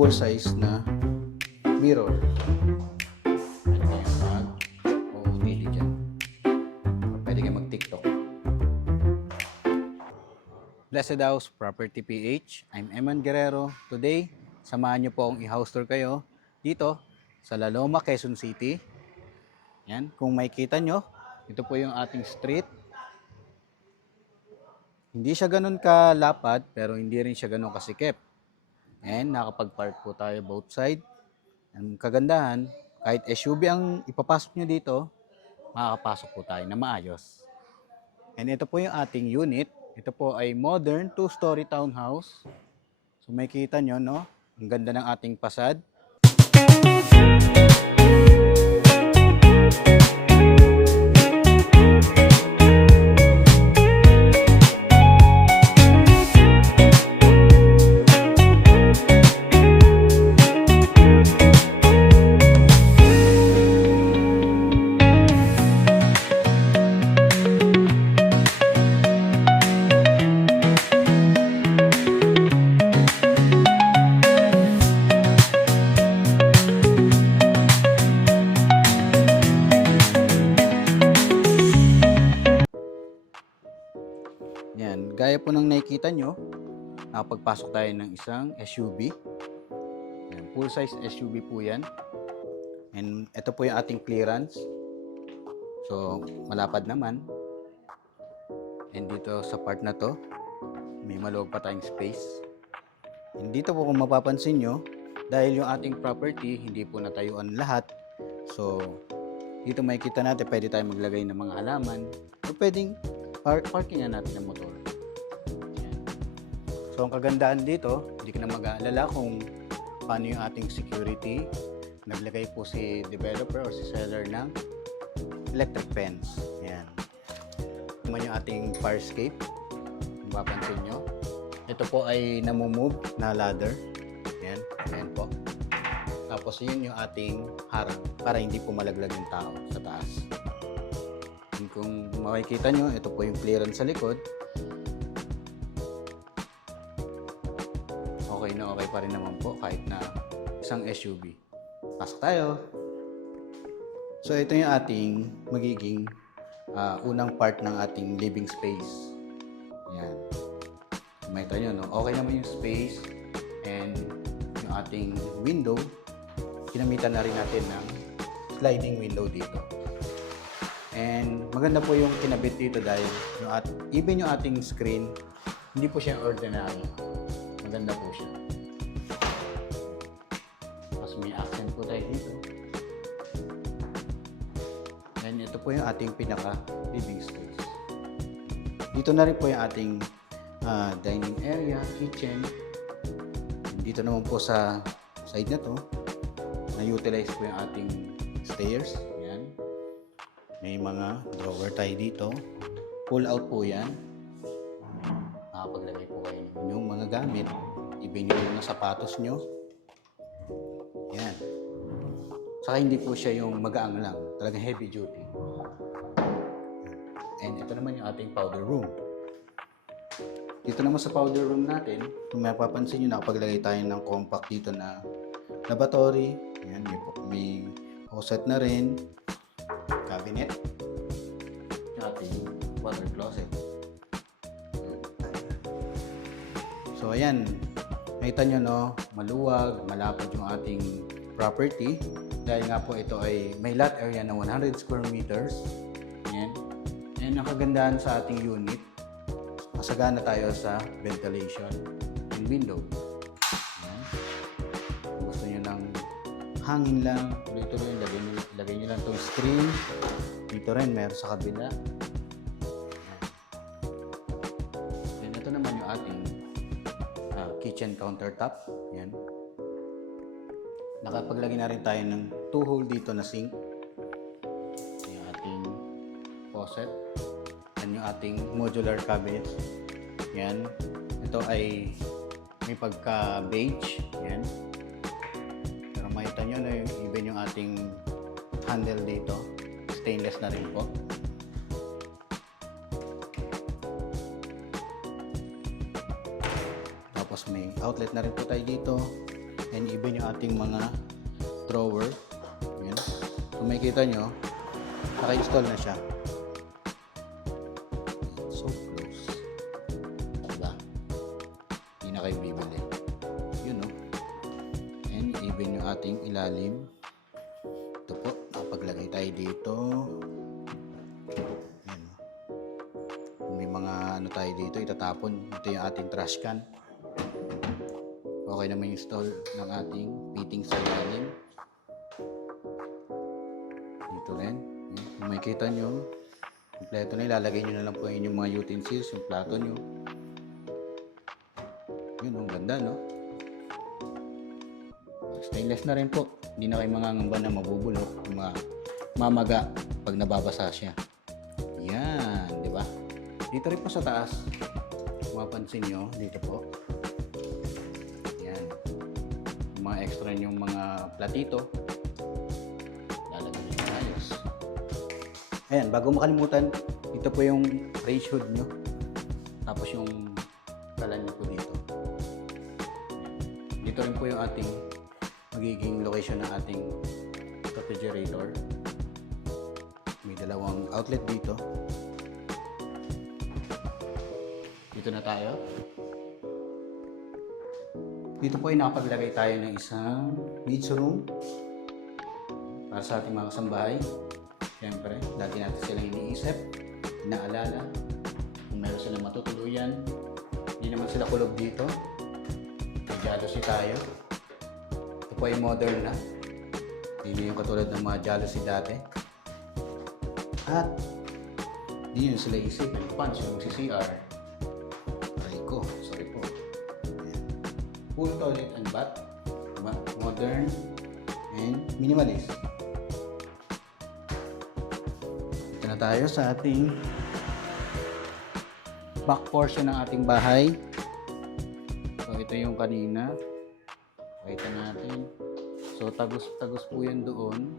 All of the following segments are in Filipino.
full size na mirror. Pwede kayong mag-OOTD dyan. Pwede kayong mag-TikTok. Blessed House Property PH. I'm Eman Guerrero. Today, samahan nyo po akong i-house tour kayo dito sa La Loma, Quezon City. Yan, kung makikita nyo, ito po yung ating street. Hindi siya ganun kalapad, pero hindi rin siya ganun kasikip. And nakapag-park po tayo both side. Ang kagandahan, kahit SUV ang ipapasok nyo dito, makakapasok po tayo na maayos. And ito po yung ating unit. Ito po ay modern 2-story townhouse. So makikita nyo, no? Ang ganda ng ating pasad. Yan, gaya po ng nakikita nyo, nakapagpasok tayo ng isang SUV. Yan, full size SUV po yan. And ito po yung ating clearance. So, malapad naman. And dito sa part na to, may maluwag pa tayong space. And dito po kung mapapansin nyo, dahil yung ating property, hindi po natayuan lahat. So, dito makikita natin, pwede tayo maglagay ng mga halaman. O pwedeng parkingan natin ng motor. Yan. So, ang kagandahan dito, hindi ka na mag-aalala kung paano yung ating security. Naglagay po si developer o si seller ng electric fence. Yan. Naman yung ating fire escape. Kung mapapansin nyo. Ito po ay namumove na ladder. Yan. Yan po. Tapos yun yung ating harang para hindi po malaglag yung tao sa taas. Kung makikita nyo, ito po yung clearance sa likod. Okay na okay pa rin naman po kahit na isang SUV. Pasok tayo. So ito yung ating magiging unang part ng ating living space. Yan. Makita nyo, no? Okay naman yung space and yung ating window. Ginamitan na rin natin ng sliding window dito. And maganda po yung kinabit dito dahil even yung ating screen, hindi po siya ordinary. Maganda po siya. Tapos may accent po tayo dito. And ito po yung ating pinaka living space. Dito na rin po yung ating dining area, kitchen. Dito naman po sa side na to, na-utilize po yung ating stairs. May mga drawer tayo dito. Pull out po yan. Nakapaglagay po kayo ng inyong mga gamit. Even yung mga sapatos nyo. Yan. Saka hindi po siya yung magaang lang. Talagang heavy duty. And ito naman yung ating powder room. Dito naman sa powder room natin, kung mapapansin nyo, nakapaglagay tayo ng compact dito na lavatory. Yan, may faucet na rin. Cabinet, yung ating water closet. So ayan, nakita nyo, no, maluwag, malapad yung ating property dahil nga po ito ay may lot area na 100 square meters. Ayan. And ang kagandahan sa ating unit, masagana tayo sa ventilation and window. Ayan. Kung gusto nyo ng hangin lang, tuloy-tuloy, lagay nyo lang itong screen. Dito rin, meron sa kabila. Then ito naman yung ating kitchen countertop. Yan. Nakapaglagay na rin tayo ng 2-hole dito na sink. Yung ating faucet. Yan yung ating modular cabinet. Yan. Ito ay may pagka-beige. Yan. Makita nyo na even yung ating handle dito, stainless na rin po. Tapos may outlet na rin po tayo dito. and even yung ating mga drawer. Yan. Kung makikita nyo, naka-install na siya. So close. Diba? Hindi na kayo bibili. Yun, no? And even yung ating ilalim. Ito po, nakapaglagay tayo dito. Yan, no? Kung may mga ano tayo dito, itatapon. Ito yung ating trash can. Okay naman yung install ng ating fitting sa ilalim. Dito rin. Kung makikita nyo, kompleto na. Ilalagay nyo na lang po yung inyong mga utensils, yung plato nyo. Yun, ang ganda, no? Stainless na rin po. Hindi na kayo mangangamba na mabubulok, mamaga pag nababasa siya. Yan, di ba? Dito rin po sa taas, mapansin nyo, dito po. Yan. Yung mga extra yung mga platito, lalagyan nyo na ayos. Ayan, bago makalimutan, dito po yung range hood nyo. Tapos yung kalan nyo po dito. Dito rin po yung ating magiging location ng ating refrigerator. May dalawang outlet dito. Dito na tayo. Dito po ay nakapaglagay tayo ng isang needs room para sa ating mga kasambahay. Siyempre, dati natin silang iniisip, inaalala, kung meron silang matutuluyan. Hindi naman sila kulob dito. Jealousy tayo. Ito po ay modern na. Hindi yung katulad ng mga jealousy dati. At hindi nyo sila isip yung punch yung CCR. Aray ko, sorry po. Ayan. Full toilet and bath. Modern and minimalist. Ito na tayo sa ating back portion ng ating bahay. So ito yung kanina. Pakita natin. So tagos po yan doon.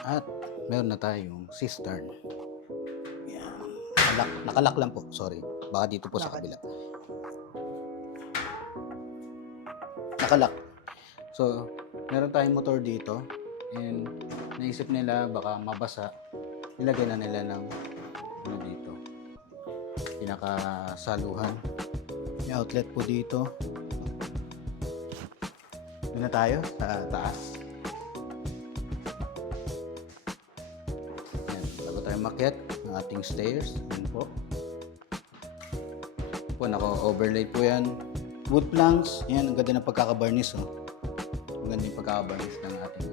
At meron na tayong cistern. Yan. Nakalak lang po. Sorry. Baka dito po sa kabila. Nakalak. So, meron tayong motor dito. And naisip nila baka mabasa. Ilagay na nila ng ano dito. Pinakasaluhan. May outlet po dito. Doon na tayo sa taas. Makyat ng ating stairs. Yan po. Naka-overlay po yan. Wood planks. Yan, ang ganda ng pagkakabarnis. Oh. Ang ganda yung pagkakabarnis ng ating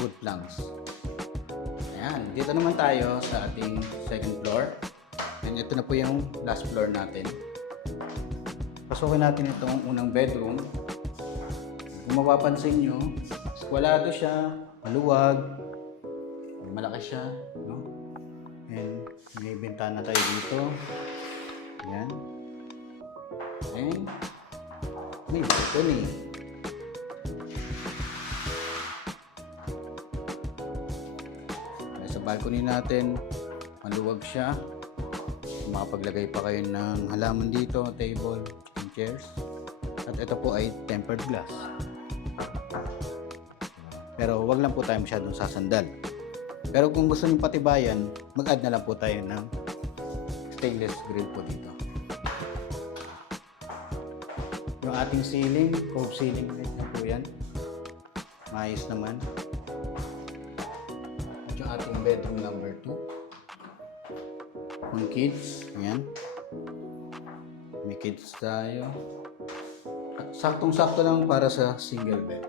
wood planks. Ayan. Dito naman tayo sa ating second floor. And ito na po yung last floor natin. Pasukin natin itong unang bedroom. Kung mapapansin nyo, skwalado siya, maluwag, malaki siya, no? And may bintana tayo dito. Ayan. And may balcony. Sa balcony natin, maluwag siya. Makapaglagay pa kayo ng halaman dito, table and chairs. At ito po ay tempered glass. Pero wag lang po tayo masyadong sasandal. Pero kung gusto niyo patibayan, mag-add na lang po tayo ng stainless grill po dito. Yung ating ceiling, cove ceiling na po yan. Maayos naman. At yung ating bedroom number 2. Yung kids, yan. May kids tayo. At saktong-sakto lang para sa single bed.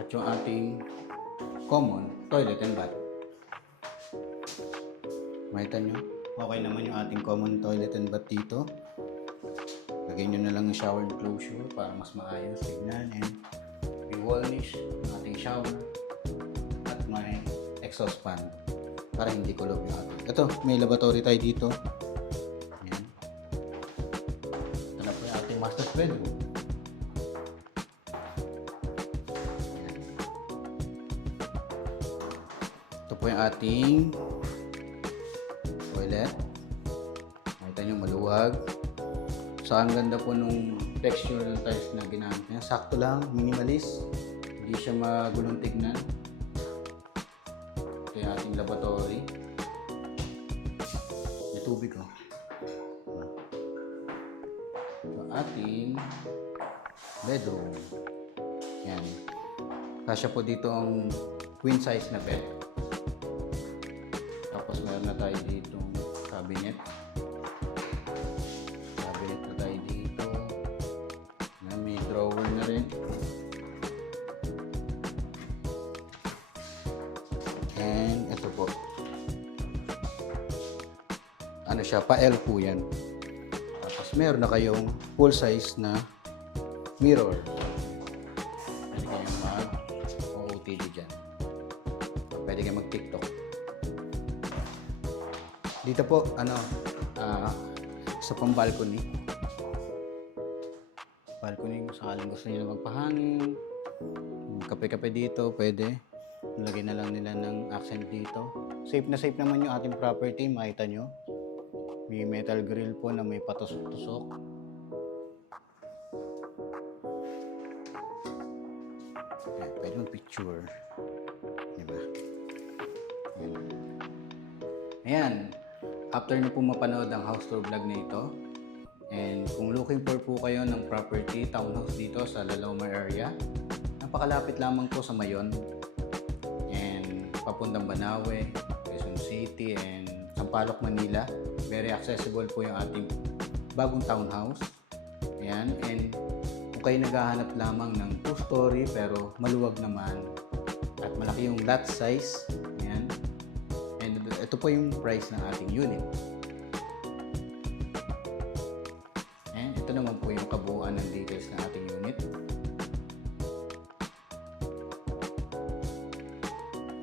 At yung ating common toilet and bath. Makita nyo? Okay naman yung ating common toilet and bath dito. Lagyan nyo na lang yung shower enclosure para mas maayos tignan. And may wall niche ng ating shower. At may exhaust fan para hindi kulob yung ating. Ito, may lavatory tayo dito. Ayan. Ito na po yung ating master bedroom. po yung ating toilet. Nakita nyo, maluwag. So, ang ganda po nung texture ng tiles na ginamit niya. Sakto lang, minimalist. Hindi siya magulong tignan. Ito yung ating laboratory. May tubig ko. So, ating bedroom. Yan. Kasya po dito ang queen size na bed. Tapos meron na tayo dito cabinet. Cabinet na tayo dito. May drawer na rin. And ito po. Ano siya? Pa-L po yan. Tapos meron na kayong full size na mirror. Pwede kayong mag-OOTD dyan. Pwede kayong mag-TikTok. Dito po, sa pang balcony. Balcony, kung sakaling gusto nyo na magpahangin. Kape-kape dito, pwede. Nilagay na lang nila ng accent dito. Safe na safe naman yung ating property, makita nyo. May metal grill po na may patusok-tusok. Pwede mong picture. Diba? Ayan. After nyo po mapanood ang house tour vlog na ito, and kung looking for po kayo ng property, townhouse dito sa Laloma area, napakalapit lamang po sa Mayon. And papuntang Banawe, Quezon City, and Sampaloc, Manila. Very accessible po yung ating bagong townhouse. Ayan. And kung kayo naghahanap lamang ng 2-story pero maluwag naman at malaki yung lot size, ayan. And ito po yung price ng ating unit. And ito naman po yung kabuuan ng details ng ating unit.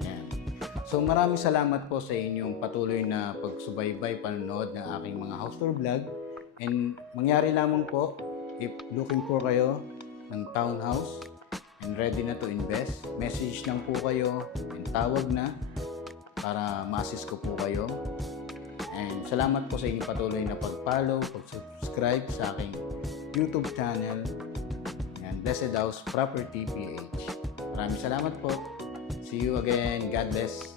Ayan. So maraming salamat po sa inyong patuloy na pagsubaybay, panonood ng aking mga house tour vlog. And mangyari lamang po, if looking for kayo ng townhouse and ready na to invest, message lang po kayo and tawag na para ma-assist ko po kayo. And salamat po sa inyong patuloy na pag-follow, pag-subscribe sa aking YouTube channel and Blessed House Property PH. Maraming salamat po. See you again. God bless.